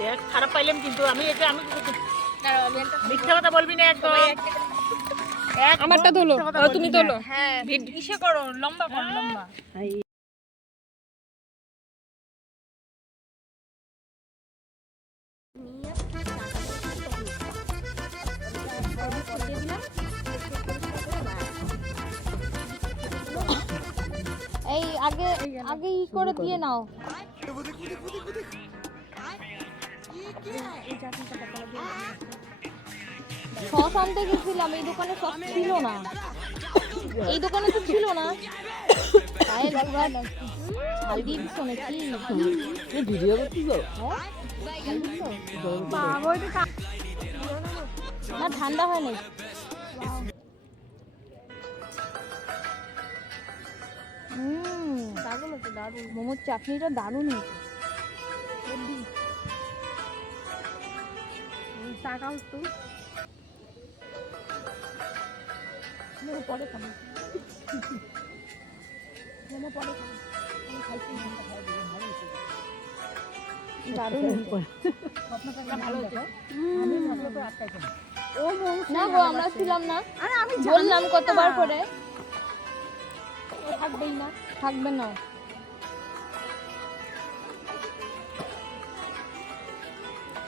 দেখ খারাপ পাইলাম কিন্তু আমি মিথ্যা কথা বলবি না একদম। আমারটা তোলো, তুমি তোলো। হ্যাঁ ইসে করো, লম্বা করো, লম্বা। এই আগে আগে ই করে দিয়ে নাও। সস আনতে গেছিলাম, এই দোকানে সস ছিল না, এই দোকানে তো ছিল না। ঝাল দিয়ে দিচ্ছ নাকি? ভিডিও করছিস? না ঠান্ডা হয় নাই। দারুণ আছে, দারুণ। মোমোর চাটনিটা দারুণ হয়েছে। টাকা একটু পরে খাবো, মোমো পরে খাবো। না গো, আমরা ছিলাম না, বললাম কতবার করে। থাকবেই না, থাকবে না।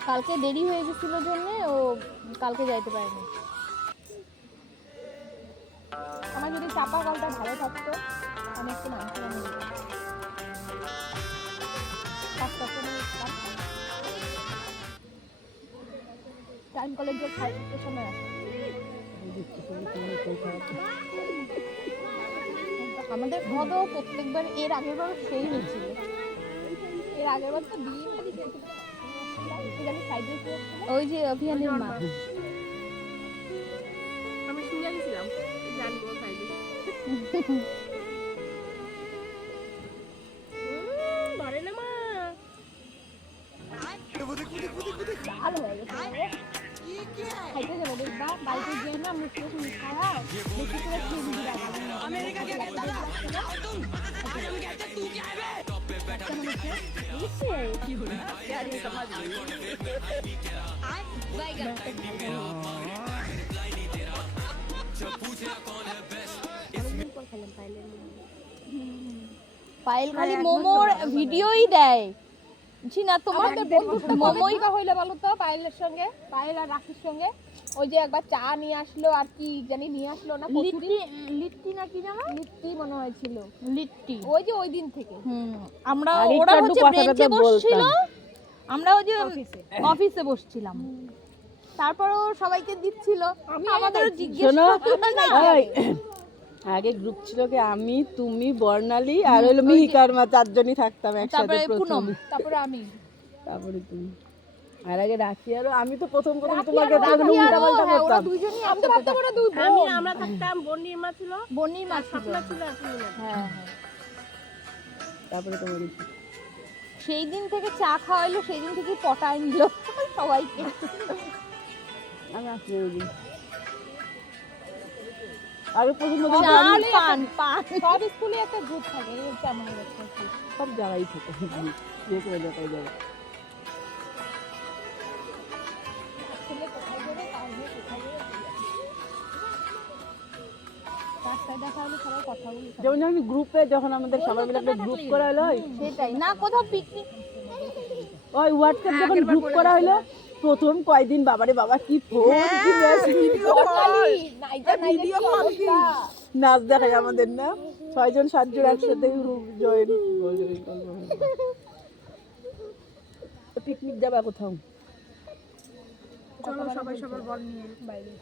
কালকে দেরি হয়ে গেছিল জন্য ও কালকে যাইতে পারেনি। আমার যদি চাপা কলটা ভালো থাকতো আমি একটু মাংস বানিয়ে দিতাম। টাইম কলেজের খাইতে সময় আছে। আমাদের খাওয়া দাওয়া প্রত্যেকবার, এর আগের বার সেই হয়েছিল। এর আগের বার তো ডিম, ওই যে অভিয়ানের মা। আমি শুনে গেছিলাম, জানবো খাইবে। ধরে না মা, ভালো হয়ে গেছে। খাইতে যাবো দেখবা, বাড়িতে গিয়ে না আমরা শুনে খাওয়া বেশি করে খেয়ে দিবি। পায়েল খালি মোমোর ভিডিওই দেয়, বুঝছি না। তোমার মোমোই হইলে বলো তো, পায়েলের সঙ্গে, পায়েল আর রাখির সঙ্গে ওই যে একবার চা নিয়ে আসলো, আর কি জানি নিয়ে আসলো না, লিট্টি না কি জানো, লিট্টি মনে হয়েছিল, লিট্টি। ওই যে ওই দিন থেকে আমরা, ওরা হচ্ছে বেঞ্চে বসছিল, আমরা ওই যে অফিসে বসছিলাম, তারপরও সবাইকে দিচ্ছিল। আমাদেরও জিজ্ঞেস আগে গ্রুপ ছিল কি, আমি, তুমি, বর্ণালী আর হলো মিহিকার মা, চারজনই থাকতাম একসাথে। প্রথম তারপরে আমি, তারপরে তুমি। আর আগে রাখি আর আমি তো প্রথম তোমাকে উল্টাপাল্টা করতাম। দুইজনই আমি তো ভাবতাম ওরা দুই বোন। আমরা থাকতাম, বন্নির মা ছিল, বন্নির মা ছিল। হ্যাঁ, তারপরে তোমার সেই দিন থেকে চা খাওয়াইলো, সেই দিন থেকে পটায় নিল সবাইকে। আমি আসলে ওই দিন আগে পর্যন্ত পান পান সব স্কুলে একটা গ্রুপ থাকে, এই হচ্ছে আমাদের সব জায়গায় থাকে, যে কোনো জায়গায় যাবে। যেমন যখন গ্রুপে, যখন আমাদের সবাই মিলে একটা গ্রুপ করা হলো, সেটাই না, কোথাও পিকনিক, ওই হোয়াটসঅ্যাপ যখন গ্রুপ করা হলো, প্রথম কয়দিন বাবারে বাবা কি ফোন, কি নাচ দেখায় আমাদের, না 6 জন 7 জন একসাথে গ্রুপ জয়েন। পিকনিক যাবা কোথাও? চলো সবাই সবার বল নিয়ে বাইরে।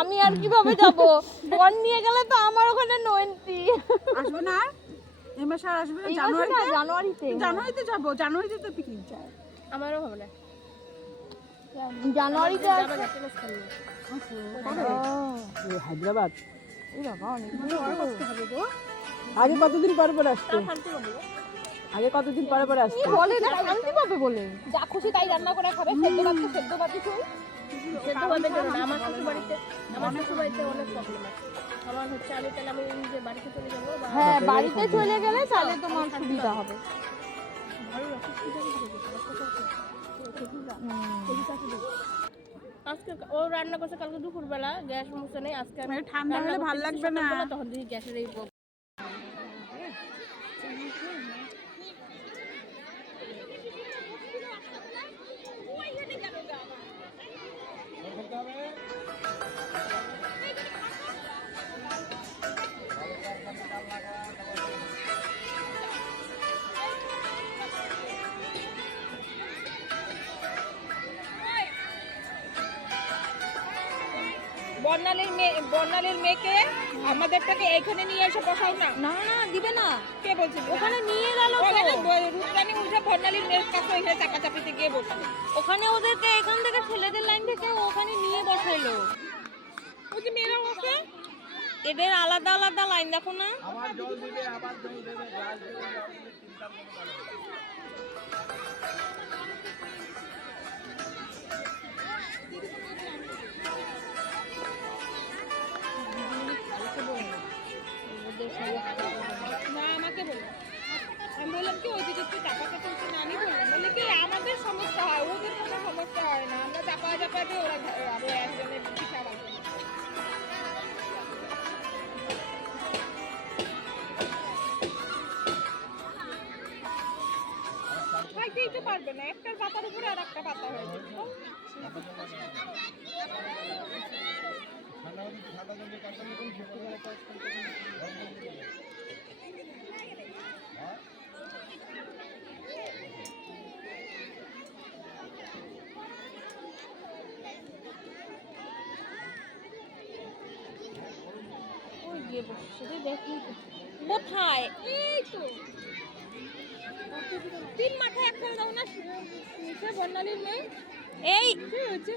আমি আর কিভাবে যাব? বন নিয়ে গেলে তো আমার ওখানে 90 আসবে না, এই মাসে আর আসবে না। জানুয়ারিতে যাব, জানুয়ারিতে তো পিকনিক যায়। আমারও হবে না, জানুয়ারিতে যাবে টেনিস খেলতে। হায়দ্রাবাদ। এই বাবা অনেক হবে গো। আগে কতদিন পর পর আসতো? আগে কতদিন পরে পরে আসতো? বলে না শান্তি পাবে বলে, যা খুশি তাই রান্না করে খাবে। সেদ্ধ ভাত শুন, সেদ্ধ ভাতের জন্য আমার শ্বশুর বাড়িতে অনেক প্রবলেম আছে। আমার হচ্ছে আমি তাহলে আমি নিজে বাড়িতে চলে যাবো। হ্যাঁ বাড়িতে চলে গেলে তাহলে তোমার সুবিধা হবে। আজকে ও রান্না করছে কালকে দুপুরবেলা, গ্যাস মুছে নেই আজকে। আমি ঠান্ডা হলে ভালো লাগবে না, তখন দেখি গ্যাসের এই বর্ণালীর মেয়েকে আমাদেরটাকে এইখানে নিয়ে এসে বসাও না। না না দিবে না, কে বলছে? ওখানে নিয়ে গেল রূপরানী উঠে বর্ণালীর মেয়ের কাছে ওইখানে চাপাচাপিতে গিয়ে বসে, ওখানে ওদেরকে এখান থেকে ছেলেদের লাইন থেকে ওখানে নিয়ে বসাইলো। ওই যে মেয়েরা বসে, এদের আলাদা আলাদা লাইন দেখো না। আবার জল দিবে, আবার জল দেবে, গ্লাস দেবে, চিন্তা করতে না। আমাকে বললো, আমি বললাম কি ওই দিকে একটু চাপা চাপা না, আমি বললাম বলে কি আমাদের সমস্যা হয়, ওদের কোনো সমস্যা হয় না, আমরা চাপা চাপা দিয়ে ওরা আরো একজনের পিঠা বাঁধে। খাইতেই তো পারবে না, একটা পাতার উপরে আর একটা পাতা হয়ে যাবে। কোথায়? এই তো তিন মাথায় এক ফেলে দাও না, বর্ণালীর মেয়ে। এই হচ্ছে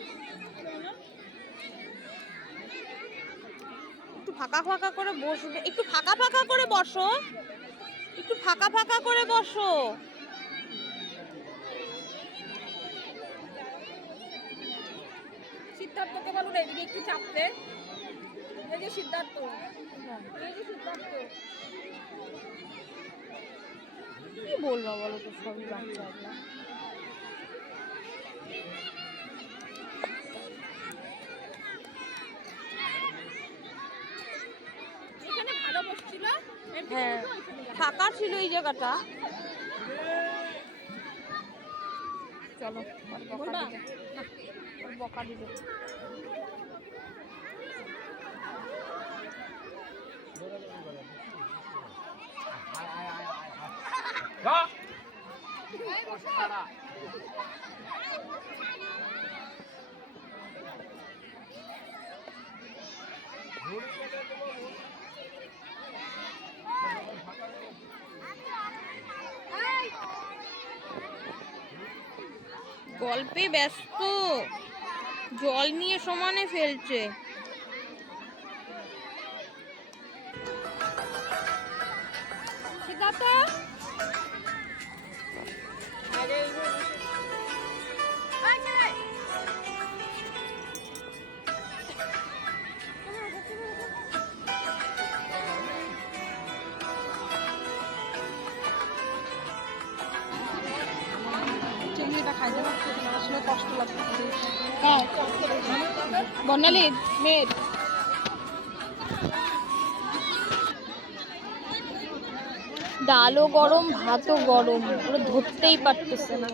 একটু ফাঁকা ফাঁকা করে বসবে, একটু ফাঁকা ফাঁকা করে বসো, একটু ফাঁকা ফাঁকা করে বসো। সিদ্ধার্থকে বলুন এদিকে একটু চাপতে। এই যে সিদ্ধার্থ, এই যে সিদ্ধার্থ, কি বলবো বলো তো, সবই বাচ্চা। এখানে ভালো বসছিল, হ্যাঁ ফাঁকা ছিল এই জায়গাটা। চলো বকা দিবে। গল্পে ব্যস্ত, জল নিয়ে সমানে ফেলছে। সিদ্ধার্থ চিংড়িটা খাইতে পারছে আসলে কষ্ট লাগছে। বর্ণালীর মেয়ের ডালও গরম, ভাতও গরম, ওরা ধরতেই পারতেছে না।